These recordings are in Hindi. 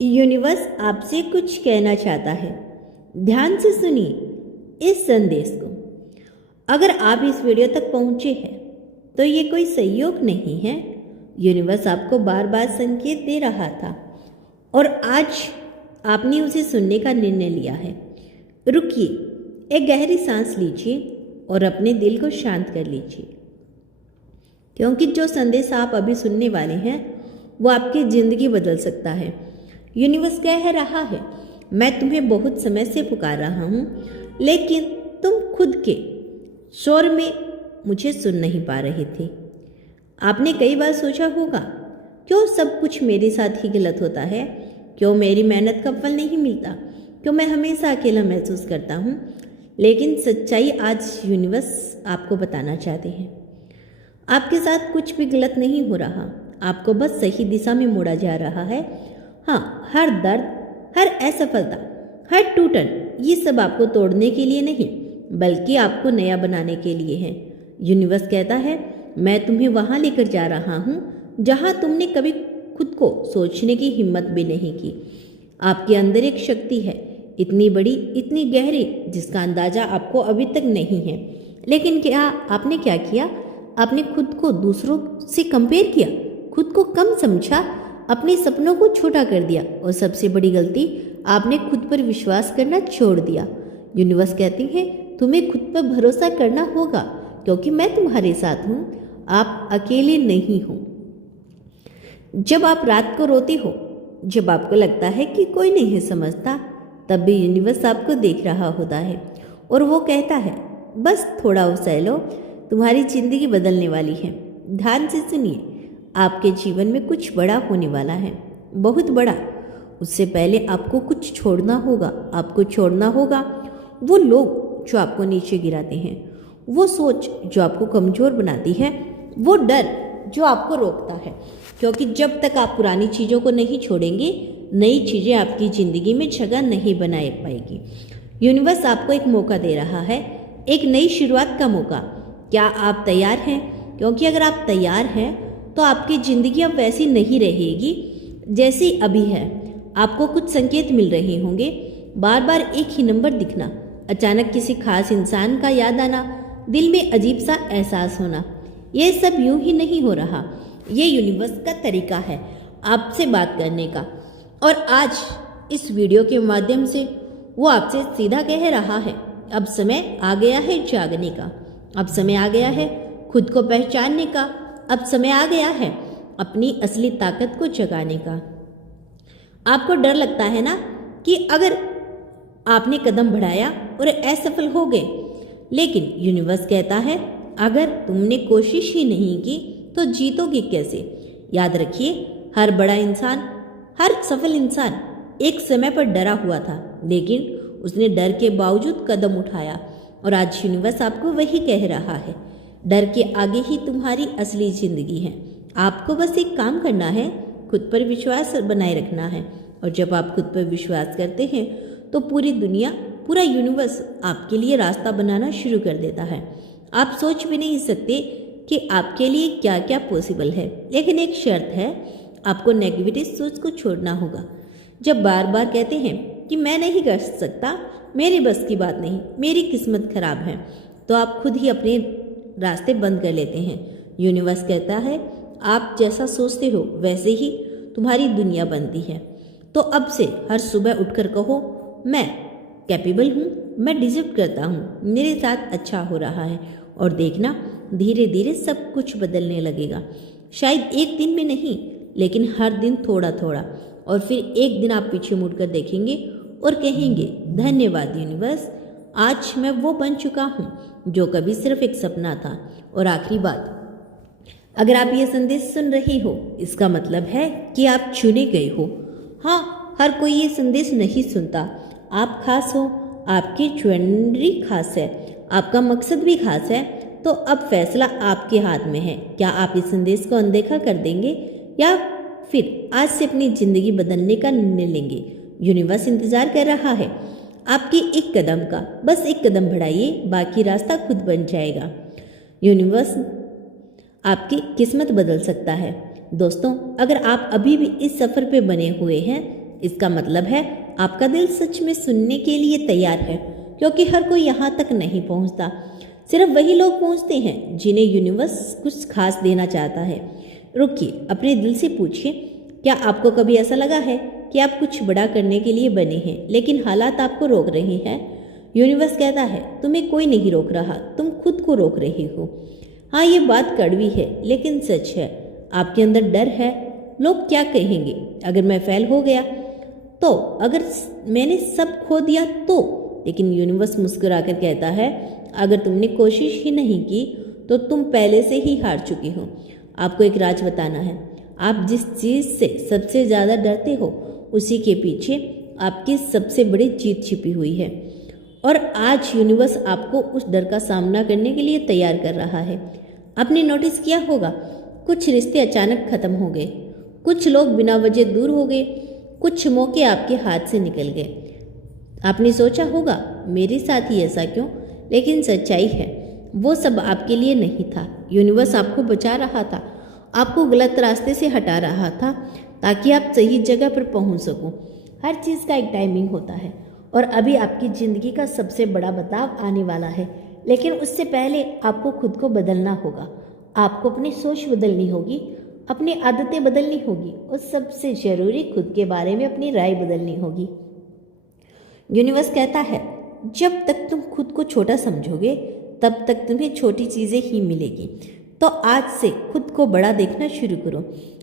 यूनिवर्स आपसे कुछ कहना चाहता है। ध्यान से सुनिए इस संदेश को। अगर आप इस वीडियो तक पहुंचे हैं तो ये कोई संयोग नहीं है। यूनिवर्स आपको बार बार संकेत दे रहा था और आज आपने उसे सुनने का निर्णय लिया है। रुकिए, एक गहरी सांस लीजिए और अपने दिल को शांत कर लीजिए, क्योंकि जो संदेश आप अभी सुनने वाले हैं वो आपकी ज़िंदगी बदल सकता है। यूनिवर्स कह रहा है, मैं तुम्हें बहुत समय से पुकार रहा हूँ, लेकिन तुम खुद के शोर में मुझे सुन नहीं पा रहे थे। आपने कई बार सोचा होगा, क्यों सब कुछ मेरे साथ ही गलत होता है, क्यों मेरी मेहनत का फल नहीं मिलता, क्यों मैं हमेशा अकेला महसूस करता हूँ। लेकिन सच्चाई आज यूनिवर्स आपको बताना चाहते हैं, आपके साथ कुछ भी गलत नहीं हो रहा, आपको बस सही दिशा में मोड़ा जा रहा है। हाँ, हर दर्द, हर असफलता, हर टूटन, ये सब आपको तोड़ने के लिए नहीं, बल्कि आपको नया बनाने के लिए है। यूनिवर्स कहता है, मैं तुम्हें वहाँ लेकर जा रहा हूँ जहाँ तुमने कभी खुद को सोचने की हिम्मत भी नहीं की। आपके अंदर एक शक्ति है, इतनी बड़ी, इतनी गहरी, जिसका अंदाजा आपको अभी तक नहीं है। लेकिन आपने क्या किया? आपने खुद को दूसरों से कंपेयर किया, खुद को कम समझा, अपने सपनों को छोटा कर दिया और सबसे बड़ी गलती, आपने खुद पर विश्वास करना छोड़ दिया। यूनिवर्स कहती है, तुम्हें खुद पर भरोसा करना होगा, क्योंकि मैं तुम्हारे साथ हूँ, आप अकेले नहीं हो। जब आप रात को रोते हो, जब आपको लगता है कि कोई नहीं समझता, तब भी यूनिवर्स आपको देख रहा होता है और वो कहता है, बस थोड़ा और सह लो, तुम्हारी जिंदगी बदलने वाली है। ध्यान से सुनिए, आपके जीवन में कुछ बड़ा होने वाला है, बहुत बड़ा। उससे पहले आपको कुछ छोड़ना होगा। आपको छोड़ना होगा वो लोग जो आपको नीचे गिराते हैं, वो सोच जो आपको कमज़ोर बनाती है, वो डर जो आपको रोकता है। क्योंकि जब तक आप पुरानी चीज़ों को नहीं छोड़ेंगे, नई चीज़ें आपकी ज़िंदगी में जगह नहीं बना पाएगी। यूनिवर्स आपको एक मौका दे रहा है, एक नई शुरुआत का मौका। क्या आप तैयार हैं? क्योंकि अगर आप तैयार हैं तो आपकी ज़िंदगी अब वैसी नहीं रहेगी जैसी अभी है। आपको कुछ संकेत मिल रहे होंगे, बार बार एक ही नंबर दिखना, अचानक किसी खास इंसान का याद आना, दिल में अजीब सा एहसास होना। ये सब यूं ही नहीं हो रहा, ये यूनिवर्स का तरीका है आपसे बात करने का। और आज इस वीडियो के माध्यम से वो आपसे सीधा कह रहा है, अब समय आ गया है जागने का, अब समय आ गया है खुद को पहचानने का, अब समय आ गया है अपनी असली ताकत को जगाने का। आपको डर लगता है ना कि अगर आपने कदम बढ़ाया और असफल हो गए, लेकिन यूनिवर्स कहता है, अगर तुमने कोशिश ही नहीं की तो जीतोगे कैसे? याद रखिए, हर बड़ा इंसान, हर सफल इंसान एक समय पर डरा हुआ था, लेकिन उसने डर के बावजूद कदम उठाया। और आज यूनिवर्स आपको वही कह रहा है, डर के आगे ही तुम्हारी असली जिंदगी है। आपको बस एक काम करना है, खुद पर विश्वास बनाए रखना है। और जब आप खुद पर विश्वास करते हैं तो पूरी दुनिया, पूरा यूनिवर्स आपके लिए रास्ता बनाना शुरू कर देता है। आप सोच भी नहीं सकते कि आपके लिए क्या क्या पॉसिबल है। लेकिन एक शर्त है, आपको नेगेटिव सोच को छोड़ना होगा। जब बार बार कहते हैं कि मैं नहीं कर सकता, मेरी बस की बात नहीं, मेरी किस्मत खराब है, तो आप खुद ही अपने रास्ते बंद कर लेते हैं। यूनिवर्स कहता है, आप जैसा सोचते हो वैसे ही तुम्हारी दुनिया बनती है। तो अब से हर सुबह उठकर कहो, मैं कैपेबल हूँ, मैं डिजर्व करता हूँ, मेरे साथ अच्छा हो रहा है। और देखना, धीरे धीरे सब कुछ बदलने लगेगा। शायद एक दिन में नहीं, लेकिन हर दिन थोड़ा थोड़ा। और फिर एक दिन आप पीछे मुड़कर देखेंगे और कहेंगे, धन्यवाद यूनिवर्स, आज मैं वो बन चुका हूँ जो कभी सिर्फ एक सपना था। और आखिरी बात, अगर आप ये संदेश सुन रहे हो, इसका मतलब है कि आप चुने गए हो। हाँ, हर कोई ये संदेश नहीं सुनता। आप खास हो, आपकी ज्वेलरी खास है, आपका मकसद भी खास है। तो अब फैसला आपके हाथ में है, क्या आप इस संदेश को अनदेखा कर देंगे या फिर आज से अपनी ज़िंदगी बदलने का निर्णय लेंगे। यूनिवर्स इंतज़ार कर रहा है आपके एक कदम का। बस एक कदम बढ़ाइए, बाकी रास्ता खुद बन जाएगा। यूनिवर्स आपकी किस्मत बदल सकता है। दोस्तों, अगर आप अभी भी इस सफ़र पे बने हुए हैं इसका मतलब है आपका दिल सच में सुनने के लिए तैयार है, क्योंकि हर कोई यहाँ तक नहीं पहुँचता। सिर्फ वही लोग पहुँचते हैं जिन्हें यूनिवर्स कुछ खास देना चाहता है। रुकिए, अपने दिल से पूछिए, क्या आपको कभी ऐसा लगा है कि आप कुछ बड़ा करने के लिए बने हैं लेकिन हालात आपको रोक रहे हैं? यूनिवर्स कहता है तुम्हें कोई नहीं रोक रहा, तुम खुद को रोक रहे हो। हाँ, ये बात कड़वी है लेकिन सच है। आपके अंदर डर है, लोग क्या कहेंगे अगर मैं फेल हो गया तो, अगर मैंने सब खो दिया तो। लेकिन यूनिवर्स मुस्कुराकर कहता है अगर तुमने कोशिश ही नहीं की तो तुम पहले से ही हार चुके हो। आपको एक राज बताना है, आप जिस चीज़ से सबसे ज़्यादा डरते हो उसी के पीछे आपकी सबसे बड़ी जीत छिपी हुई है। और आज यूनिवर्स आपको उस डर का सामना करने के लिए तैयार कर रहा है। आपने नोटिस किया होगा, कुछ रिश्ते अचानक खत्म हो गए, कुछ लोग बिना वजह दूर हो गए, कुछ मौके आपके हाथ से निकल गए। आपने सोचा होगा मेरे साथ ही ऐसा क्यों, लेकिन सच्चाई है वो सब आपके लिए नहीं था। यूनिवर्स आपको बचा रहा था, आपको गलत रास्ते से हटा रहा था ताकि आप सही जगह पर पहुंच सको। हर चीज़ का एक टाइमिंग होता है और अभी आपकी ज़िंदगी का सबसे बड़ा बदलाव आने वाला है, लेकिन उससे पहले आपको खुद को बदलना होगा। आपको अपनी सोच बदलनी होगी, अपनी आदतें बदलनी होगी और सबसे ज़रूरी खुद के बारे में अपनी राय बदलनी होगी। यूनिवर्स कहता है जब तक तुम खुद को छोटा समझोगे तब तक तुम्हें छोटी चीज़ें ही मिलेगी। तो आज से खुद को बड़ा देखना शुरू करो।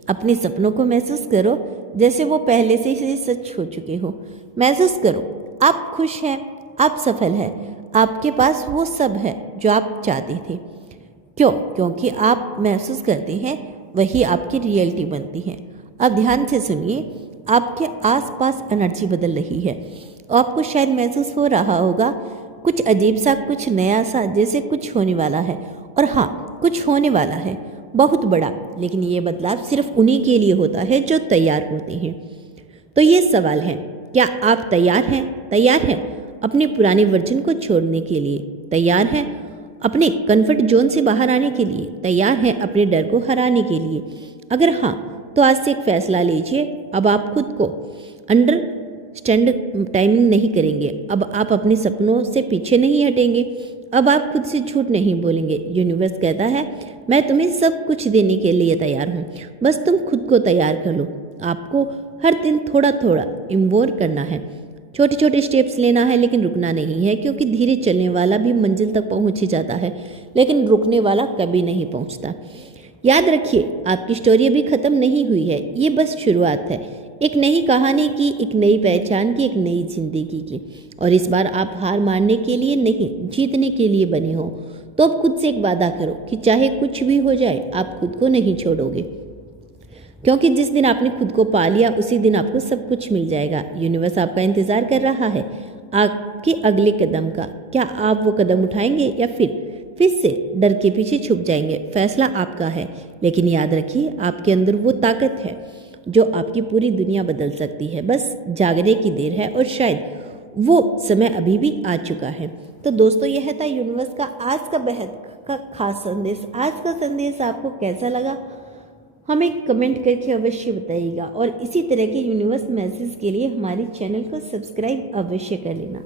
अपने सपनों को महसूस करो जैसे वो पहले से ही सच हो चुके हो। महसूस करो आप खुश हैं, आप सफल हैं, आपके पास वो सब है जो आप चाहते थे। क्यों? क्योंकि आप महसूस करते हैं वही आपकी रियलिटी बनती है। अब ध्यान से सुनिए, आपके आसपास एनर्जी बदल रही है। आपको शायद महसूस हो रहा होगा कुछ अजीब सा, कुछ नया सा, जैसे कुछ होने वाला है। और हाँ, कुछ होने वाला है बहुत बड़ा, लेकिन ये बदलाव सिर्फ उन्हीं के लिए होता है जो तैयार होते हैं। तो ये सवाल है, क्या आप तैयार हैं? तैयार हैं अपने पुराने वर्जन को छोड़ने के लिए? तैयार हैं अपने कंफर्ट जोन से बाहर आने के लिए? तैयार हैं अपने डर को हराने के लिए? अगर हाँ, तो आज से एक फैसला लीजिए। अब आप खुद को अंडरस्टैंड टाइमिंग नहीं करेंगे। अब आप अपने सपनों से पीछे नहीं हटेंगे। अब आप खुद से झूठ नहीं बोलेंगे। यूनिवर्स कहता है मैं तुम्हें सब कुछ देने के लिए तैयार हूँ, बस तुम खुद को तैयार कर लो। आपको हर दिन थोड़ा थोड़ा इम्प्रूव करना है, छोटे छोटे स्टेप्स लेना है, लेकिन रुकना नहीं है, क्योंकि धीरे चलने वाला भी मंजिल तक पहुँच ही जाता है, लेकिन रुकने वाला कभी नहीं पहुँचता। याद रखिए, आपकी स्टोरी अभी ख़त्म नहीं हुई है, ये बस शुरुआत है। एक नई कहानी की, एक नई पहचान की, एक नई जिंदगी की। और इस बार आप हार मानने के लिए नहीं, जीतने के लिए बने हो। तो अब खुद से एक वादा करो कि चाहे कुछ भी हो जाए आप खुद को नहीं छोड़ोगे, क्योंकि जिस दिन आपने खुद को पा लिया उसी दिन आपको सब कुछ मिल जाएगा। यूनिवर्स आपका इंतज़ार कर रहा है आपके अगले कदम का। क्या आप वो कदम उठाएंगे या फिर से डर के पीछे छुप जाएंगे? फैसला आपका है, लेकिन याद रखिए आपके अंदर वो ताकत है जो आपकी पूरी दुनिया बदल सकती है। बस जागने की देर है और शायद वो समय अभी भी आ चुका है। तो दोस्तों, यह था यूनिवर्स का आज का बेहद का खास संदेश। आज का संदेश आपको कैसा लगा हमें कमेंट करके अवश्य बताइएगा, और इसी तरह के यूनिवर्स मैसेज के लिए हमारे चैनल को सब्सक्राइब अवश्य कर लेना।